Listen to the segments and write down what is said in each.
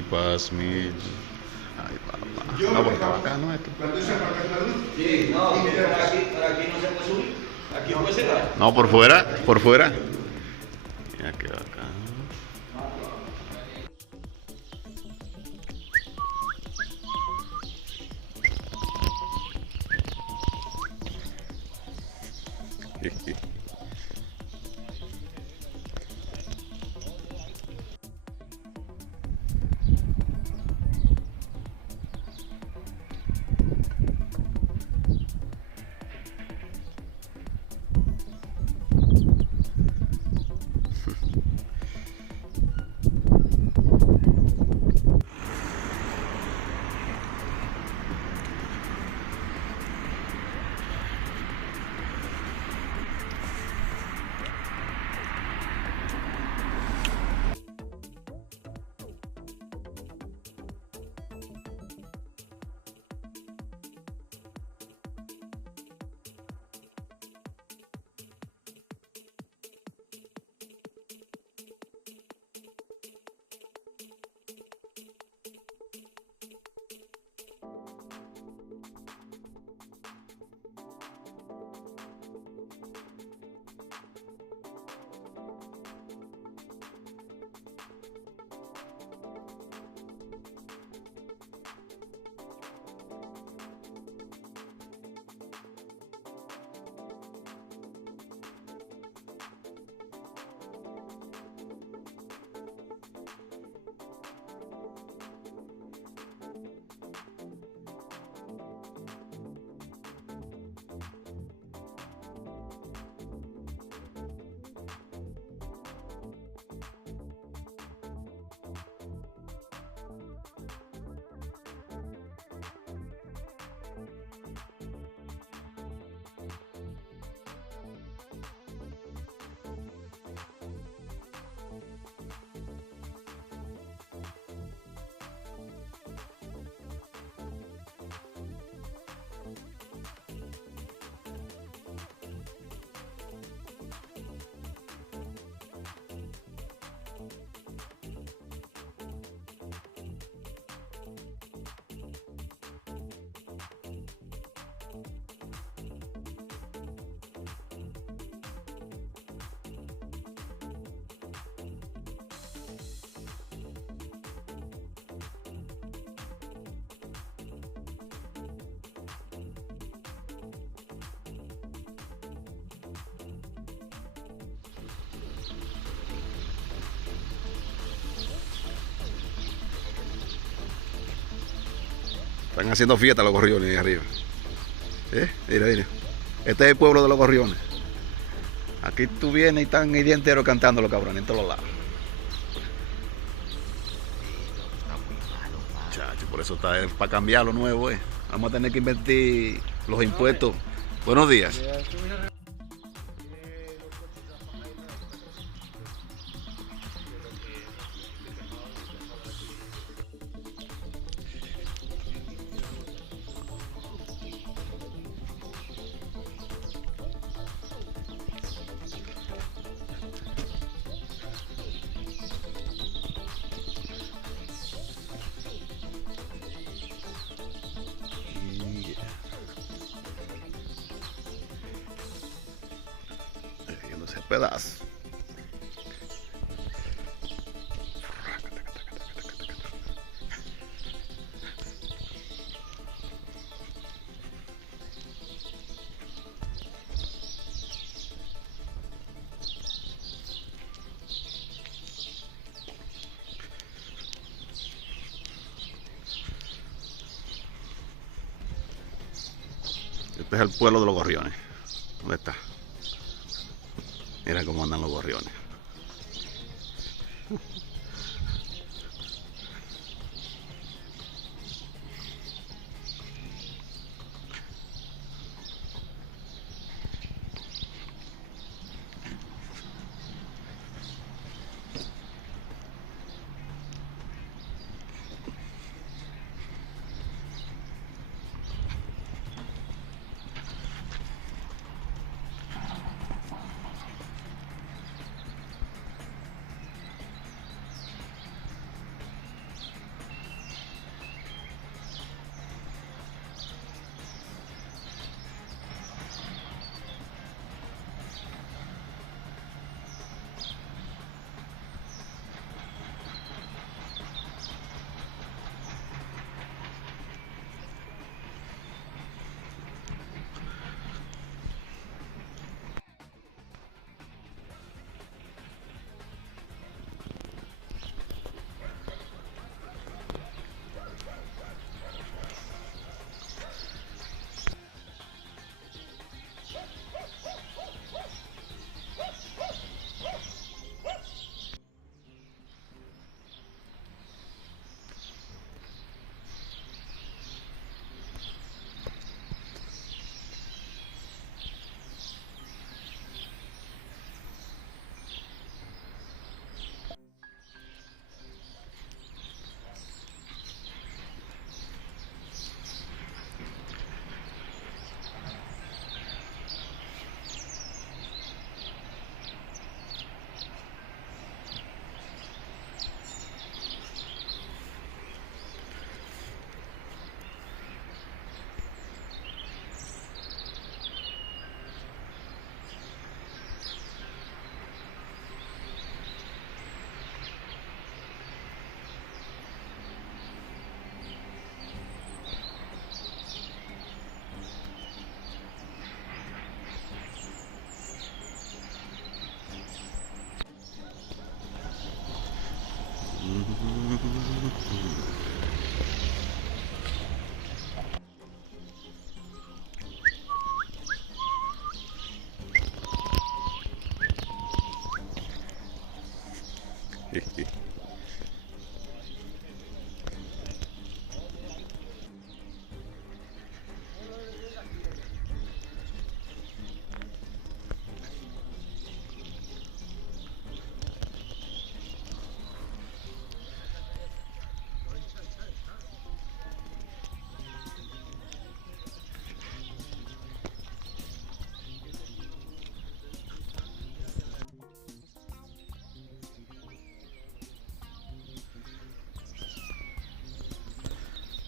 mi paz, mi... Ay, papá. Ah, pero está bacano esto. Sí, no, por aquí no se puede subir. Aquí puede cerrar. No, por fuera, por fuera. Mira qué bacano. Están haciendo fiesta los gorriones ahí arriba. Mira, mira. Este es el pueblo de los gorriones. Aquí tú vienes y están el día entero cantando los cabrones en todos lados. Chacho, por eso está para cambiar lo nuevo, Vamos a tener que invertir los impuestos. Buenos días. Ese pedazo. Este es el pueblo de los gorriones. ¿Dónde está? Mira cómo andan los gorriones.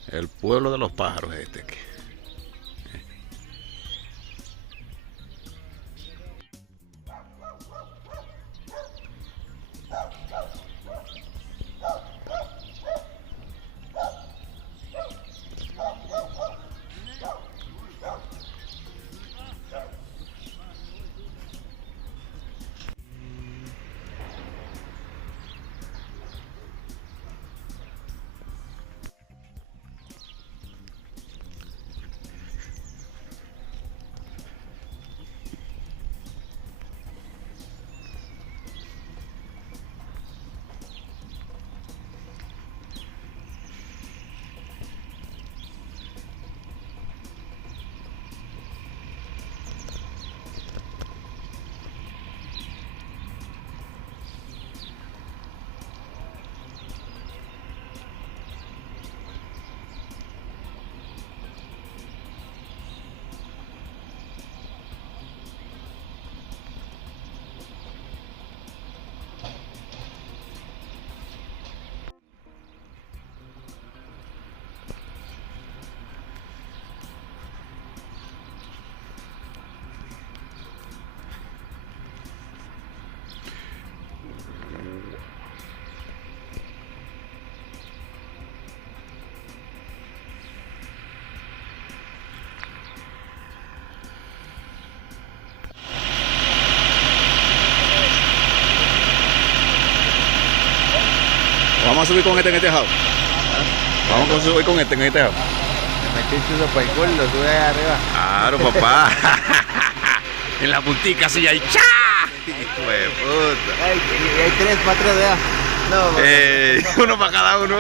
El pueblo de los pájaros este aquí. Vamos a subir con este en el tejado. Vamos a subir con este en el tejado. Me metiste super cool, lo sube ahí arriba. Claro, papá. En la puntica así ahí. ¡Cha! Hijo de puta. Ay, y hay 3 para 3, vea. No, Uno para cada uno,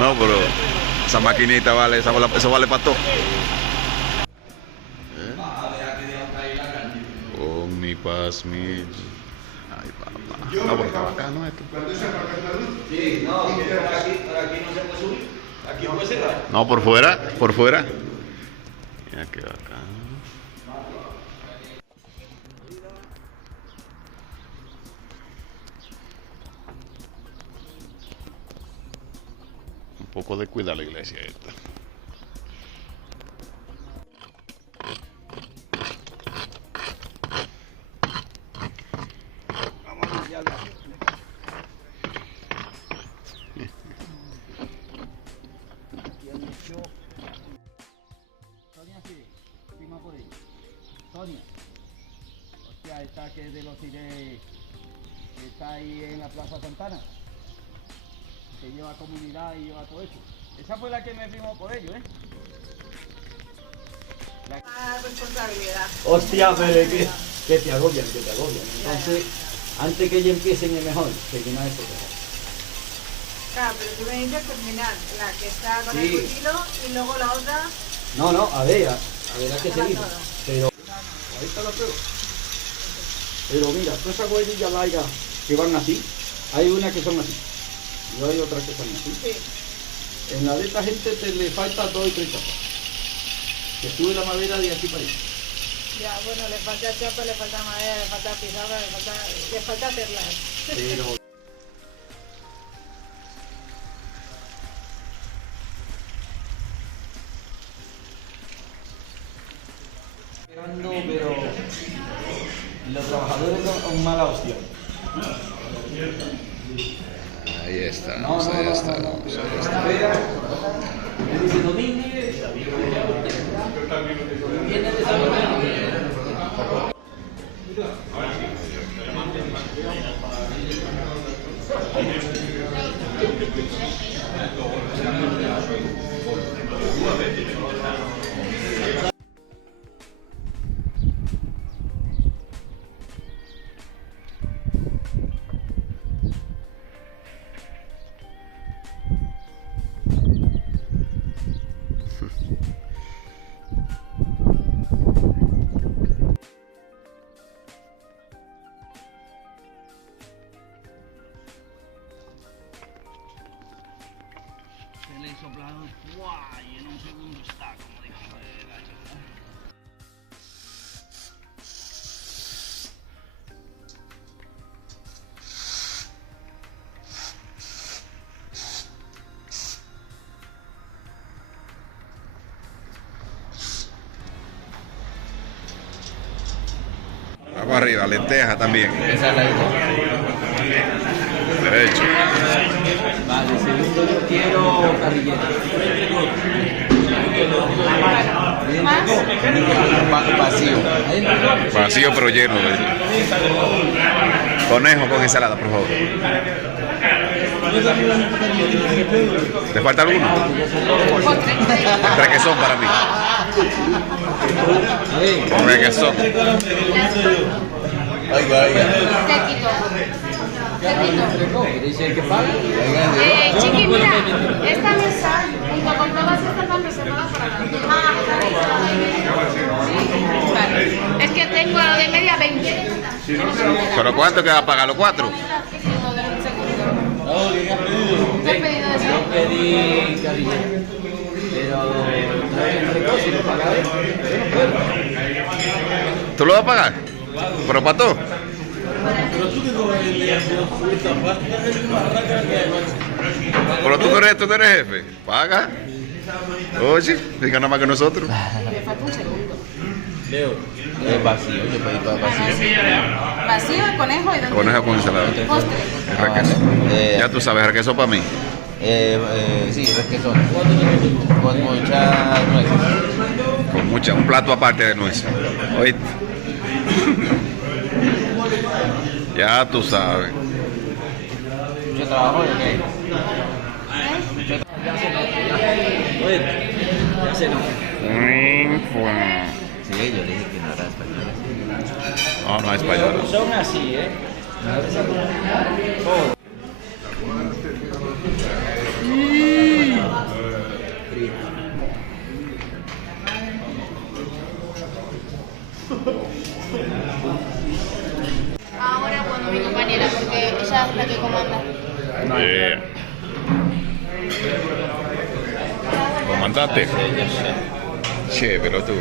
No, pero esa maquinita vale, eso vale para todo. Omnipaz mil. Ay, papá. No, pero está bacano esto. Sí, no, por aquí no se puede subir. Aquí puede cerrar. No, por fuera, por fuera. Mira qué bacano. Un poco de cuidar la iglesia esta. Sonia, sí, firma por ahí. Sonia. Hostia, esta que es de los CIDE, que está ahí en la Plaza Santana, que lleva comunidad y lleva todo eso. Esa fue la que me firmó por ello, ¿eh? Responsabilidad. Hostia, pero es que te agobian, Entonces, antes que ellos empiecen es mejor que llenar esto. Claro, pero tú me dices terminar la que está con el Sí. cuchillo y luego la otra. No, a ver, a que Acabar seguimos. todo. Pero, ahí está la prueba. Pero mira, todas esas huellas largas que van así, hay unas que son así, y hay otras que son así. Sí. En la de esta gente te le falta 2 y 3 chapas. Que sube la madera de aquí para allá. Ya, bueno, le falta chapa, le falta madera, le falta pizarra, le falta hacerlas. Pero los trabajadores son mala hostia. Ahí está, No. ahí está. Me dice, Domínguez, viene de San Lorenzo. Se le soplaron, ¡guay! Y en un segundo está, como dijo el gallo. Vamos arriba, lenteja también. Esa es la idea. Derecho. Vale, segundo yo quiero carrillera. Vacío. Vacío pero lleno. Conejo con ensalada, por favor. ¿Te falta alguno? El requesón para mí. El requesón. Oiga. Dice el que paga. Chiqui, mira, esta mesa, junto con todas estas están reservadas para la gente. Sí, vale. Es que tengo a lo de media 20. ¿Pero cuánto que va a pagar? ¿Los 4? ¿Qué has pedido eso? Yo pedí carrillera. Pero trae el precoz y lo paga él. Yo no puedo. ¿Tú lo vas a pagar? ¿Pero para todo? Pero tú no eres jefe. Paga. Oye, diga nada más que nosotros. Me falta un segundo. Leo. Es vacío, yo pedí para vacío. Vacío, el conejo y dónde. Conejo con ensalada. Postre. El requesón. Ya tú sabes, requesón para mí. Sí, requesón. Con muchas nueces. Un plato aparte de nueces. ¿Oíste? Ya tú sabes. Mucho trabajo, ¿ok? Oye, ya se no. Sí, yo le dije que no era español. No, no es español. Son así, ¿eh? Ahora cuando mi compañera, porque ella es la que comanda. Comandante. Che, pero tú,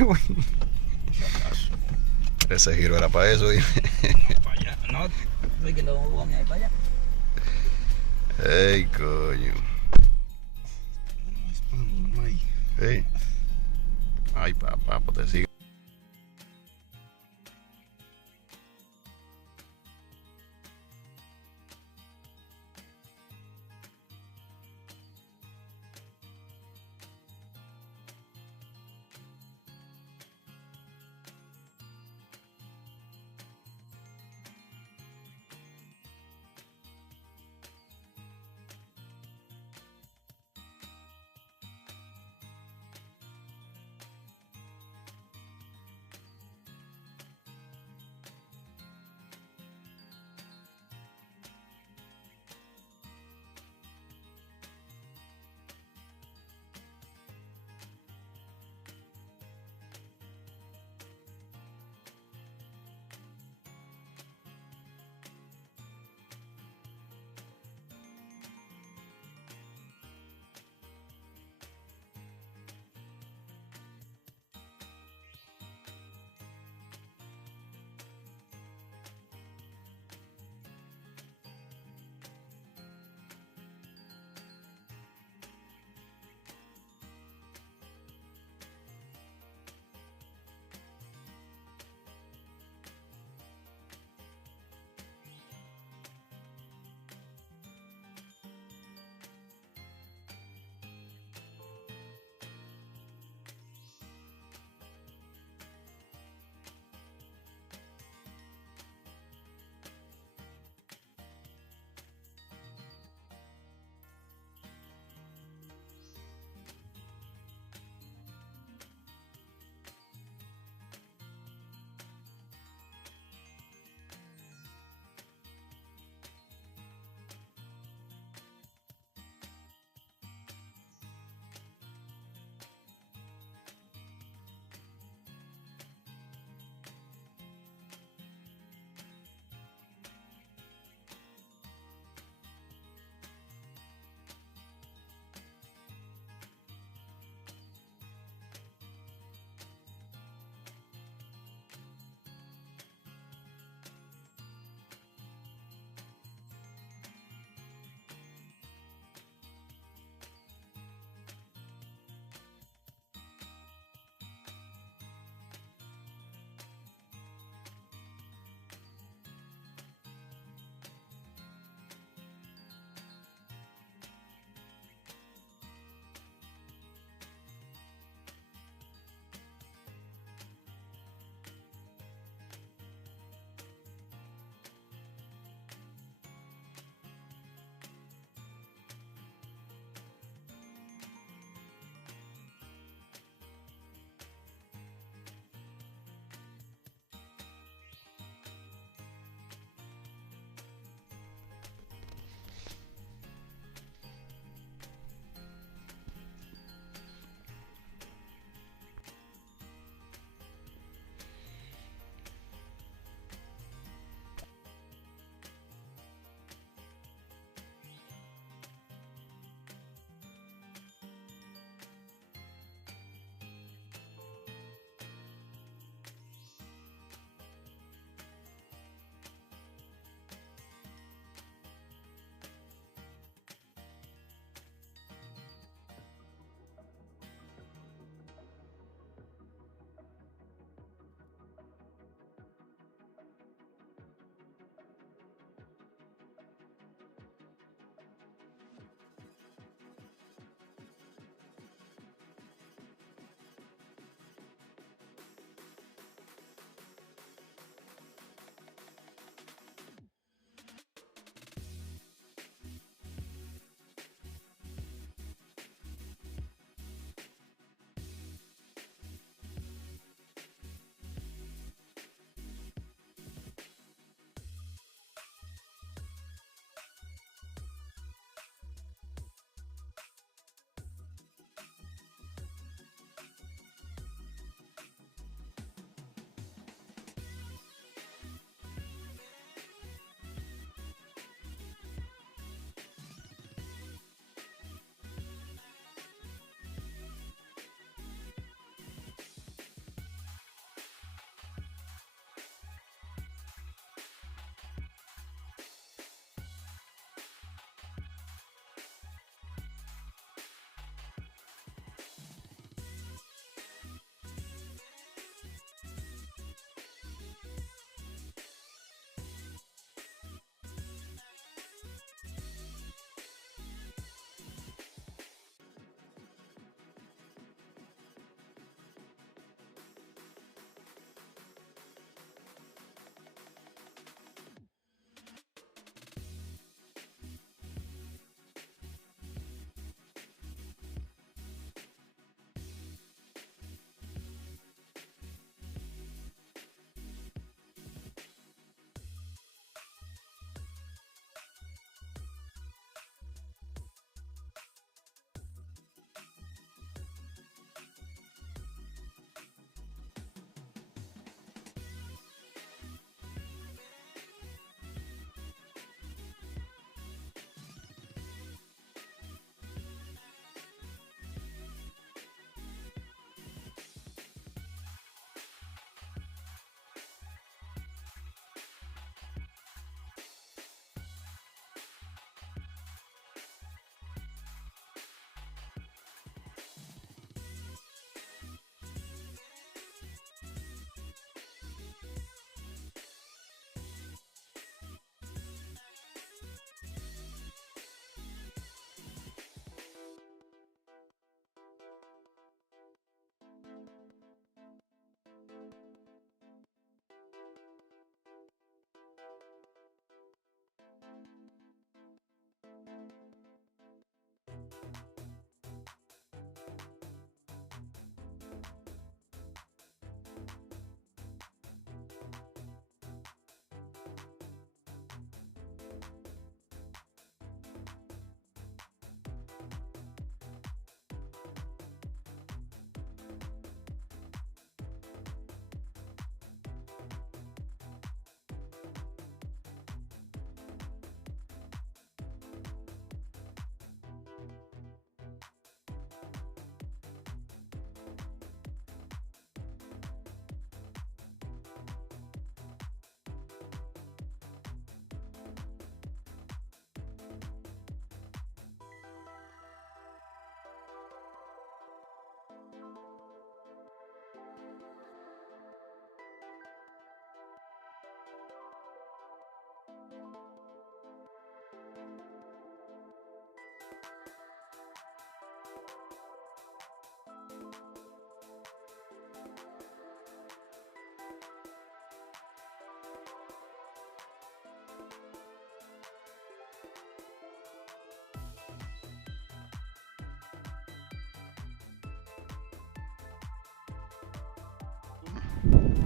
uy. Ese giro era para eso. Para allá, no, es que no vamos a ir para allá. Ey, coño. Sí. Ay, papá, pues te sigo.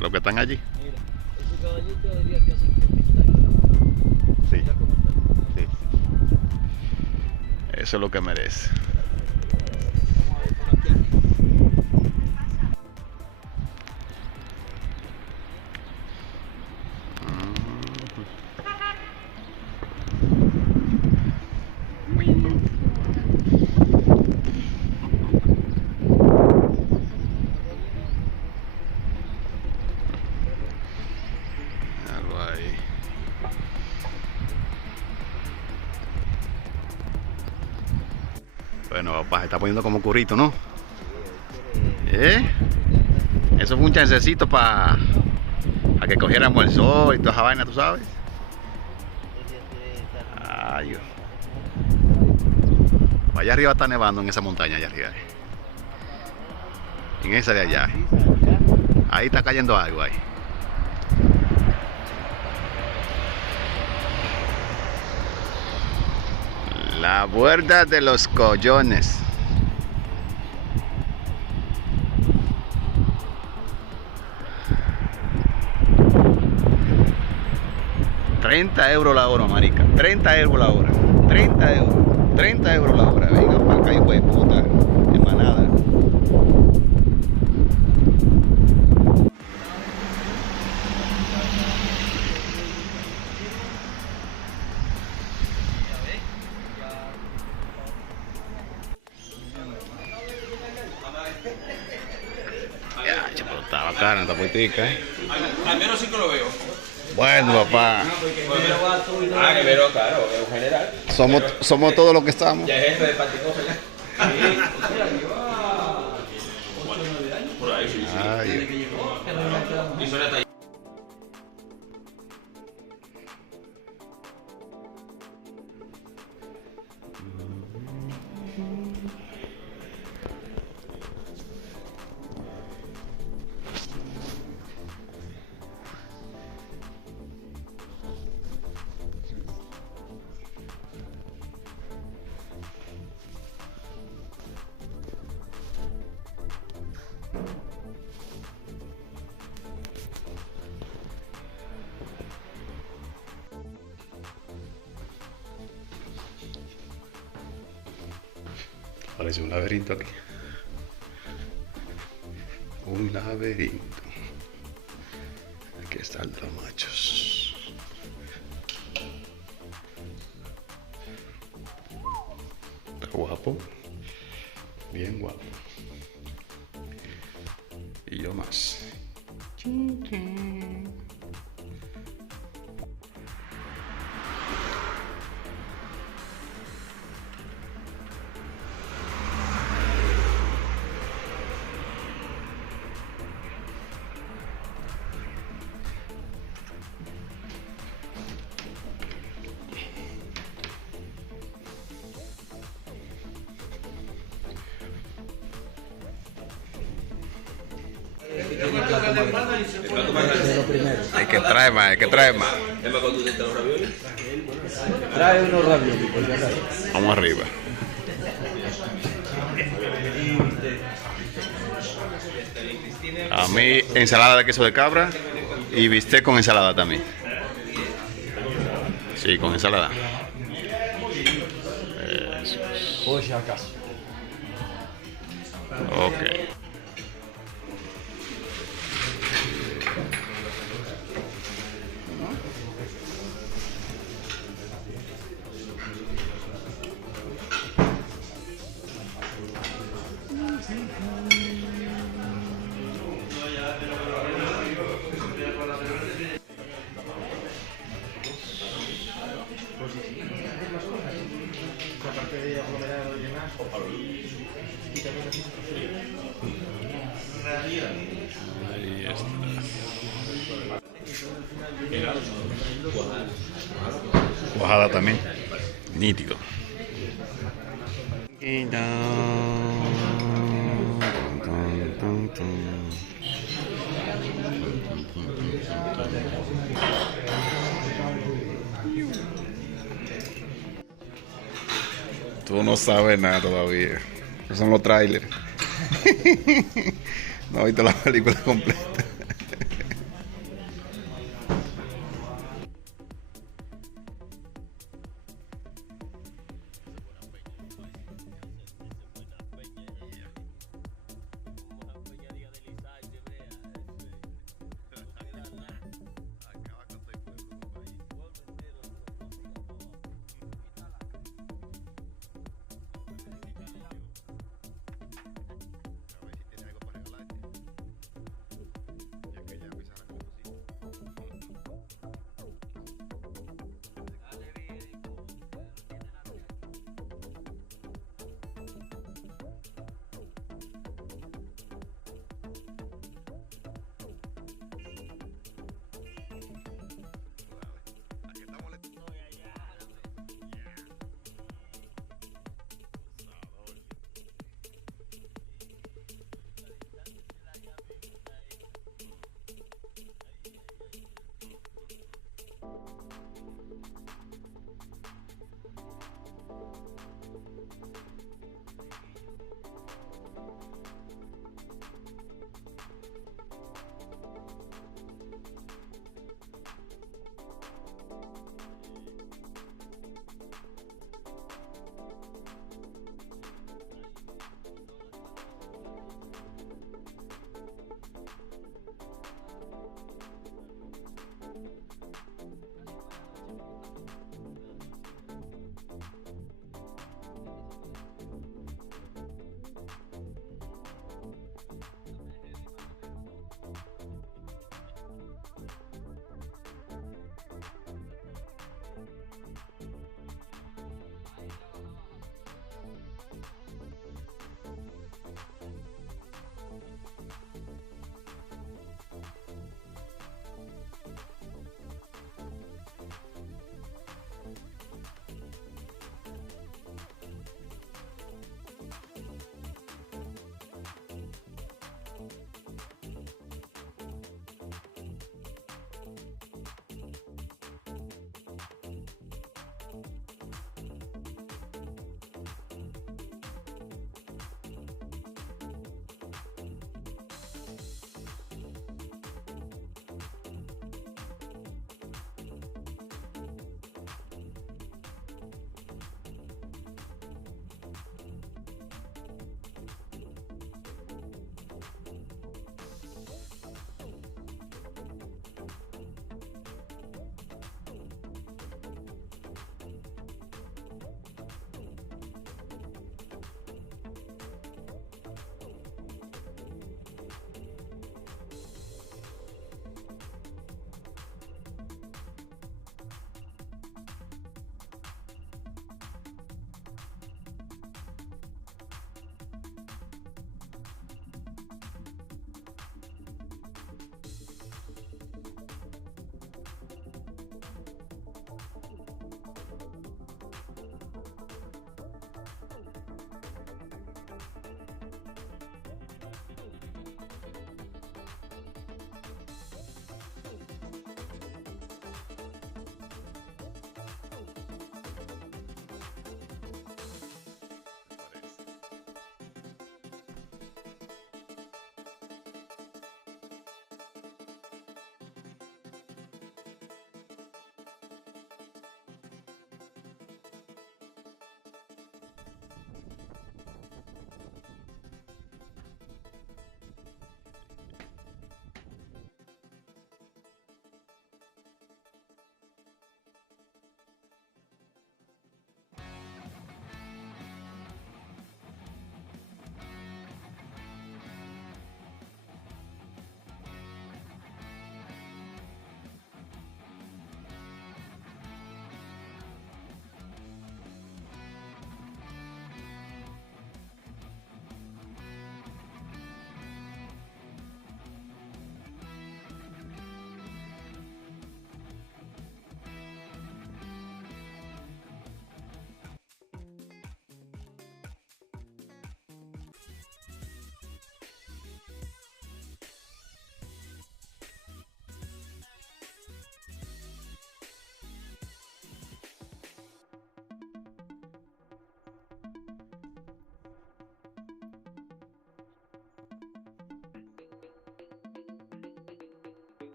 los que están allí. Mira, ese caballito diría que hace pintaje, ¿no? Sí. Mira cómo está. Sí. Eso es lo que merece. Vamos a ver por aquí arriba. Algo ahí. Bueno, papá, se está poniendo como curito, ¿no? Eso fue un chancecito para que cogiéramos el sol y toda esa vaina, ¿tú sabes? Ay, Dios. Allá arriba está nevando en esa montaña, allá arriba. En esa de allá. Ahí está cayendo algo ahí. La Puerta de los Collones. €30 la hora, marica. 30 euros la hora. 30 euros. 30 euros la hora. Venga para acá, hijo de puta. En manada. Ya, pero está bacana esta puertica, Al menos sí que lo veo. Bueno, papá. Ah, que pero claro, en general. Somos todos los que estamos. Ya es jefe de particosa ya. Por ahí sí, sí. Ay, Y suena hasta ahí. parece un laberinto aquí. Un laberinto. Aquí están los machos. Está guapo. Bien guapo. Y yo más. Hay que traer más, hay que traer más. ¿Es más contundente los raviolis? Trae unos raviolis, por si acaso. Vamos arriba. A mí ensalada de queso de cabra y bistec con ensalada también. Sí, con ensalada. Eso es. Por si acaso. Ok. Ahí está. Cuajada también. Nítido. Tú no sabes nada todavía. Esos son los trailers. No he visto la película completa.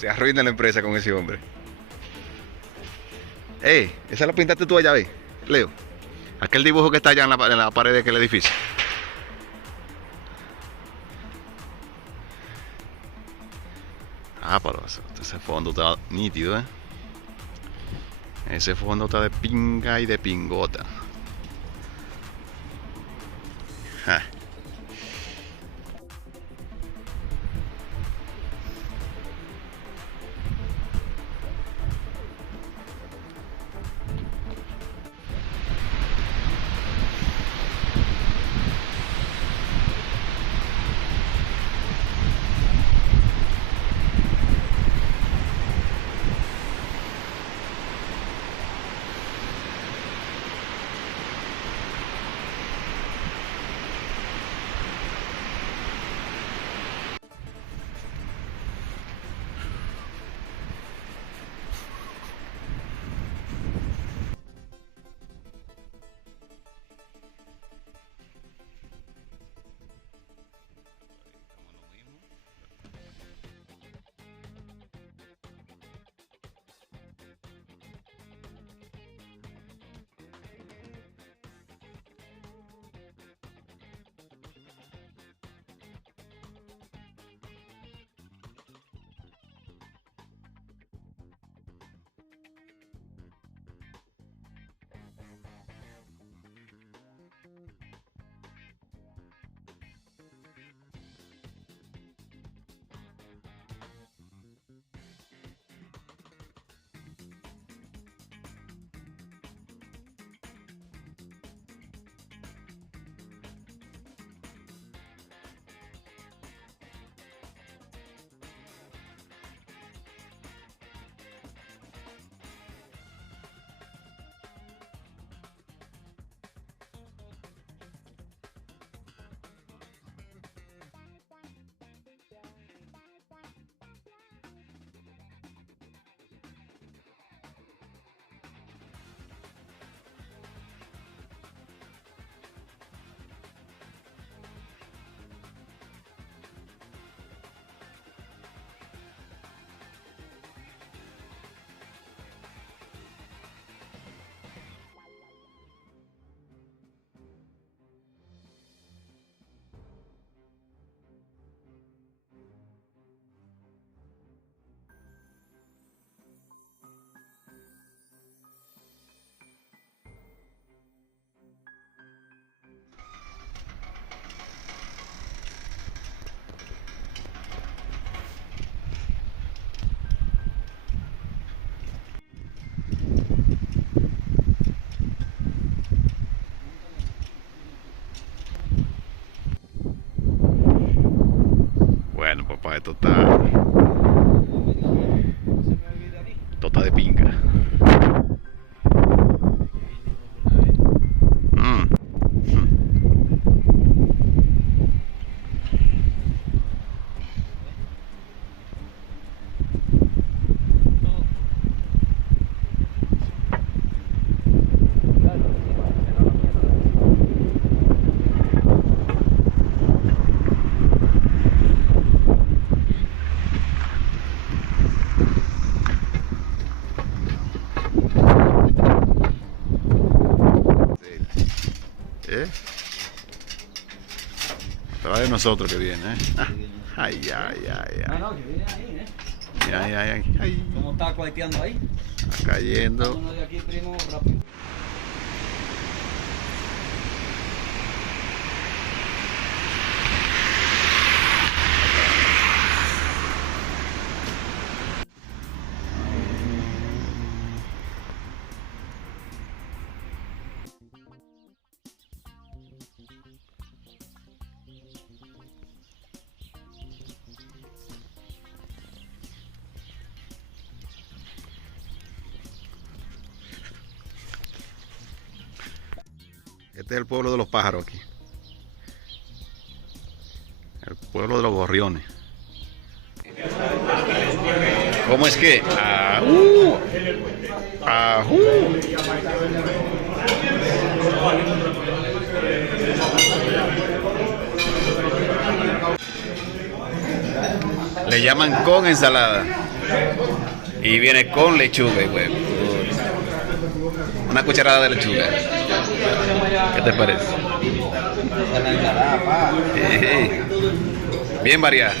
Se arruina la empresa con ese hombre. Esa la pintaste tú allá, ¿ves? Leo. Aquel dibujo que está allá en la pared de aquel edificio. Pero ese fondo está nítido, ¿eh? Ese fondo está de pinga y de pingota. Ja. Bueno, papá, esto está de pinga. Pero es de nosotros que viene, ¿eh? Ay, ay, ay, ay. No, que viene ahí, Ay, ay, ay, ay. ¿Cómo está cueteando ahí? Está cayendo. Uno de aquí, primo, rápido. Este es el pueblo de los pájaros aquí. El pueblo de los gorriones. ¿Cómo es que? ¡Ajú! ¡Ajú! Le llaman con ensalada. Y viene con lechuga y huevo. Una cucharada de lechuga. ¿Qué te parece? Bien variada.